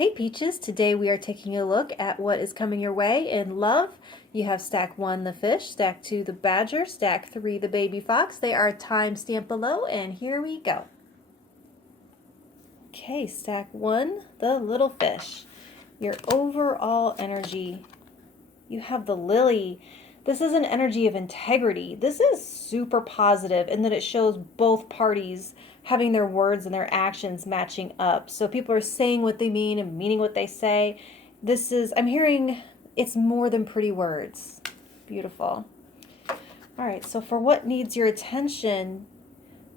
Hey Peaches, today we are taking a look at what is coming your way in love. You have stack 1 the fish, stack 2 the badger, stack 3 the baby fox. They are time stamped below, and here we go. Okay, stack 1 the little fish. Your overall energy. You have the lily. This is an energy of integrity. This is super positive in that it shows both parties having their words and their actions matching up. So people are saying what they mean and meaning what they say. I'm hearing it's more than pretty words. Beautiful. All right, so for what needs your attention,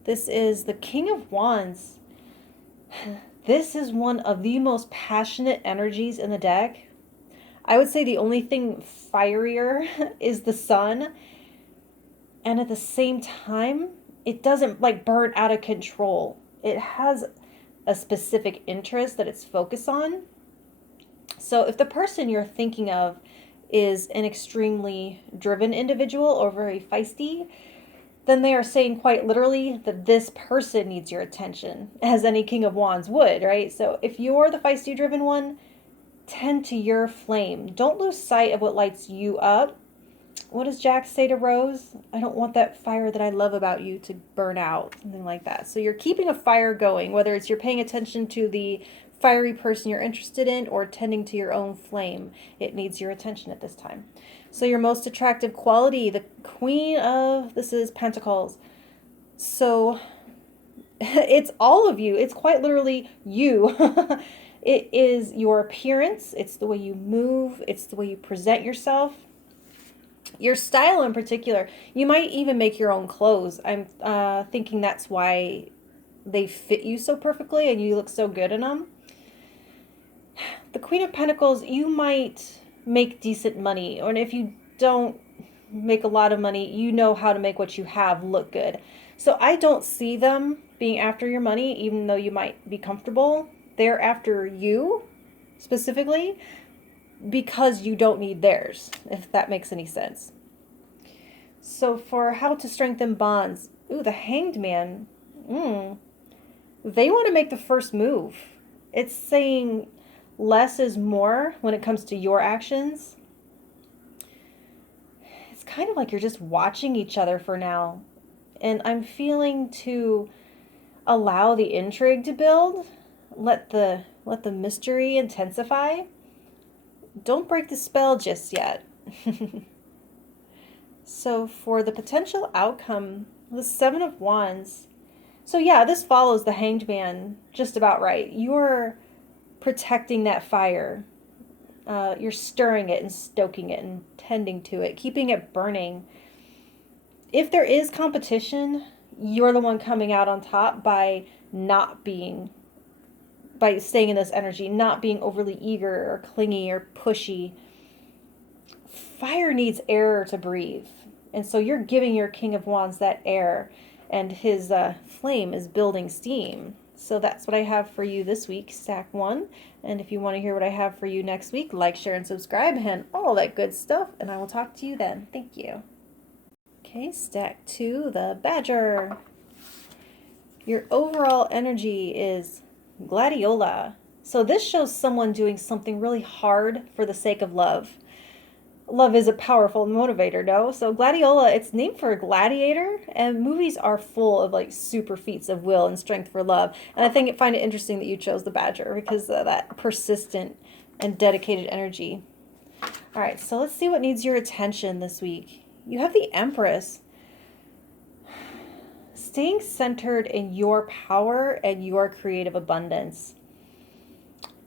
this is the King of Wands. This is one of the most passionate energies in the deck. I would say the only thing fierier is the sun. And at the same time, it doesn't like burn out of control. It has a specific interest that it's focused on. So if the person you're thinking of is an extremely driven individual or very feisty, then they are saying quite literally that this person needs your attention, as any King of Wands would, right? So if you're the feisty driven one, tend to your flame. Don't lose sight of what lights you up. What does Jack say to Rose? I don't want that fire that I love about you to burn out. Something like that. So you're keeping a fire going, whether it's you're paying attention to the fiery person you're interested in or tending to your own flame. It needs your attention at this time. So your most attractive quality, the Queen of, this is Pentacles. So it's all of you. It's quite literally you. It is your appearance. It's the way you move. It's the way you present yourself. Your style in particular. You might even make your own clothes. I'm thinking that's why they fit you so perfectly and you look so good in them. The Queen of Pentacles, you might make decent money. Or if you don't make a lot of money, you know how to make what you have look good. So I don't see them being after your money, even though you might be comfortable. They're after you specifically because you don't need theirs, if that makes any sense. So for how to strengthen bonds, ooh, the Hanged Man. They want to make the first move. It's saying less is more when it comes to your actions. It's kind of like you're just watching each other for now. And I'm feeling to allow the intrigue to build. Let the mystery intensify. Don't break the spell just yet. So for the potential outcome, the Seven of Wands. So yeah, this follows the Hanged Man just about right. You're protecting that fire. You're stirring it and stoking it and tending to it, keeping it burning. If there is competition, you're the one coming out on top by staying in this energy, not being overly eager or clingy or pushy. Fire needs air to breathe. And so you're giving your King of Wands that air, and his flame is building steam. So that's what I have for you this week, stack 1. And if you want to hear what I have for you next week, like, share, and subscribe, and all that good stuff. And I will talk to you then. Thank you. Okay, stack 2, the badger. Your overall energy is gladiola. So this shows someone doing something really hard for the sake of love. Love is a powerful motivator, no? So gladiola, it's named for a gladiator, and movies are full of like super feats of will and strength for love. And I find it interesting that you chose the badger because of that persistent and dedicated energy. All right, so let's see what needs your attention this week. You have the Empress. Staying centered in your power and your creative abundance.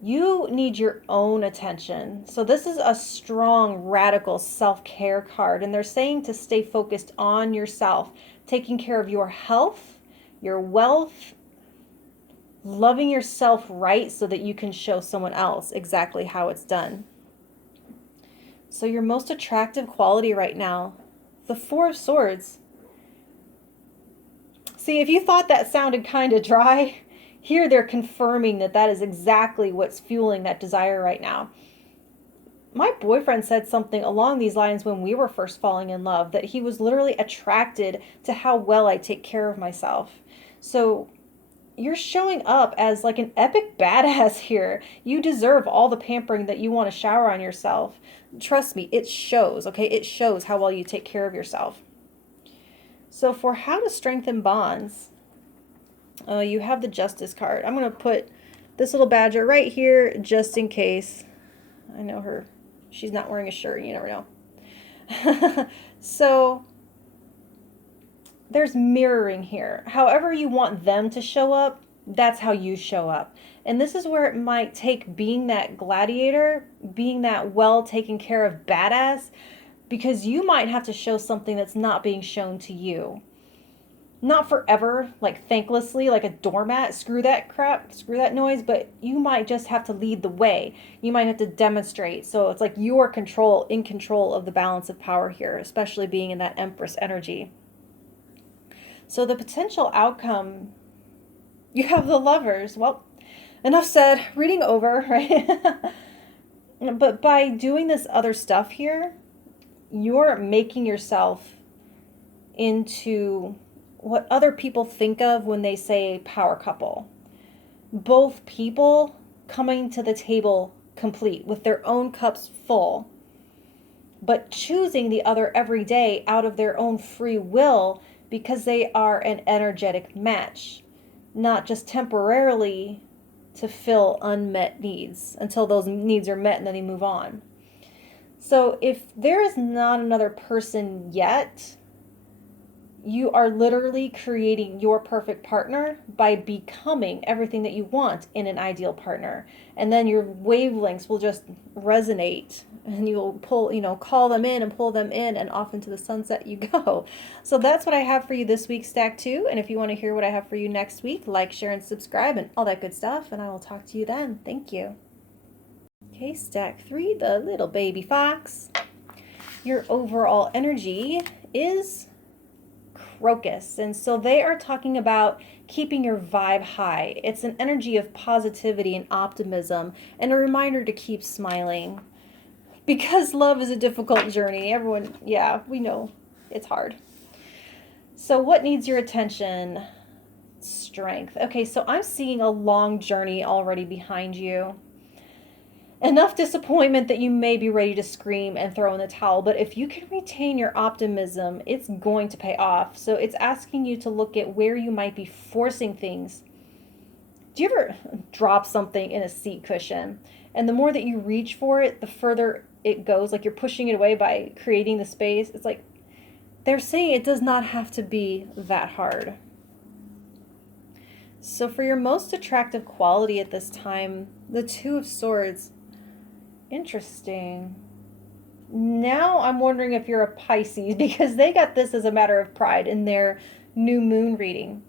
You need your own attention. So this is a strong, radical self-care card. And they're saying to stay focused on yourself, taking care of your health, your wealth, loving yourself right so that you can show someone else exactly how it's done. So your most attractive quality right now, the Four of Swords. See, if you thought that sounded kind of dry, here they're confirming that that is exactly what's fueling that desire right now. My boyfriend said something along these lines when we were first falling in love, that he was literally attracted to how well I take care of myself. So you're showing up as like an epic badass here. You deserve all the pampering that you want to shower on yourself. Trust me, it shows, okay? It shows how well you take care of yourself. So for how to strengthen bonds, you have the Justice card. I'm going to put this little badger right here just in case. I know her. She's not wearing a shirt. You never know. So there's mirroring here. However you want them to show up, that's how you show up. And this is where it might take being that gladiator, being that well taken care of badass, because you might have to show something that's not being shown to you. Not forever, like thanklessly, like a doormat, screw that crap, screw that noise, but you might just have to lead the way. You might have to demonstrate. So it's like you're in control of the balance of power here, especially being in that Empress energy. So the potential outcome, you have the Lovers. Well, enough said, reading over, right? But by doing this other stuff here, you're making yourself into what other people think of when they say power couple. Both people coming to the table complete with their own cups full, but choosing the other every day out of their own free will because they are an energetic match, not just temporarily to fill unmet needs until those needs are met and then they move on. So if there is not another person yet, you are literally creating your perfect partner by becoming everything that you want in an ideal partner. And then your wavelengths will just resonate and you'll pull, call them in and pull them in, and off into the sunset you go. So that's what I have for you this week, Stack 2. And if you want to hear what I have for you next week, like, share, and subscribe and all that good stuff. And I will talk to you then. Thank you. Okay, Stack 3, the little baby fox. Your overall energy is Crocus, and so they are talking about keeping your vibe high. It's an energy of positivity and optimism, and a reminder to keep smiling, because love is a difficult journey. Everyone, yeah, we know it's hard. So what needs your attention? Strength. Okay, so I'm seeing a long journey already behind you. Enough disappointment that you may be ready to scream and throw in the towel, but if you can retain your optimism, it's going to pay off. So it's asking you to look at where you might be forcing things. Do you ever drop something in a seat cushion, and the more that you reach for it, the further it goes, like you're pushing it away by creating the space? It's like they're saying it does not have to be that hard. So for your most attractive quality at this time, the Two of Swords. Interesting. Now I'm wondering if you're a Pisces, because they got this as a matter of pride in their new moon reading.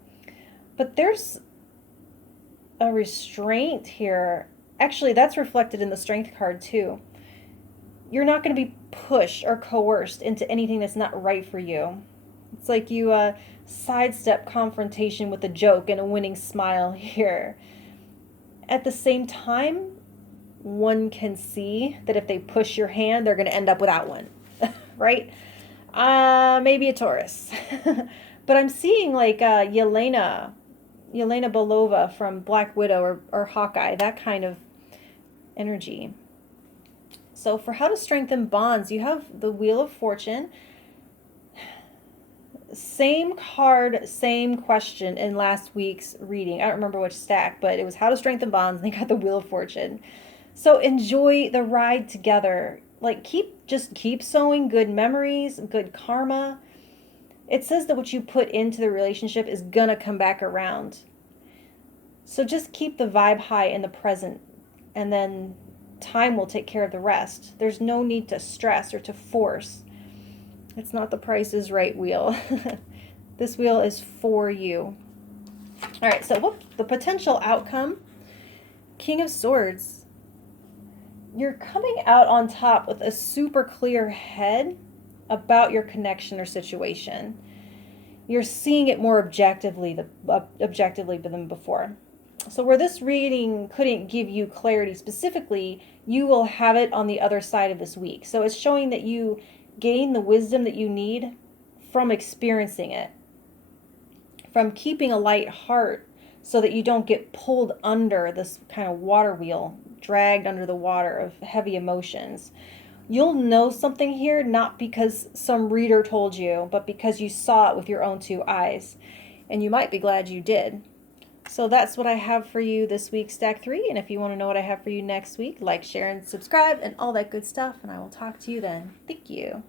But there's a restraint here. Actually, that's reflected in the Strength card too. You're not going to be pushed or coerced into anything that's not right for you. It's like you sidestep confrontation with a joke and a winning smile here. At the same time, one can see that if they push your hand, they're going to end up without one, right? Maybe a Taurus. But I'm seeing like Yelena Belova from Black Widow or Hawkeye, that kind of energy. So for how to strengthen bonds, you have the Wheel of Fortune. Same card, same question in last week's reading. I don't remember which stack, but it was how to strengthen bonds, and they got the Wheel of Fortune. So enjoy the ride together. Like just keep sowing good memories, good karma. It says that what you put into the relationship is gonna come back around. So just keep the vibe high in the present, and then time will take care of the rest. There's no need to stress or to force. It's not the Price is Right wheel. This wheel is for you. All right, so the potential outcome? King of Swords. You're coming out on top with a super clear head about your connection or situation. You're seeing it more objectively than before. So where this reading couldn't give you clarity specifically, you will have it on the other side of this week. So it's showing that you gain the wisdom that you need from experiencing it, from keeping a light heart so that you don't get pulled under this kind of water wheel, dragged under the water of heavy emotions. You'll know something here not because some reader told you, but because you saw it with your own two eyes. And you might be glad you did. So that's what I have for you this week, Stack 3. And if you want to know what I have for you next week, like, share, and subscribe, and all that good stuff. And I will talk to you then. Thank you.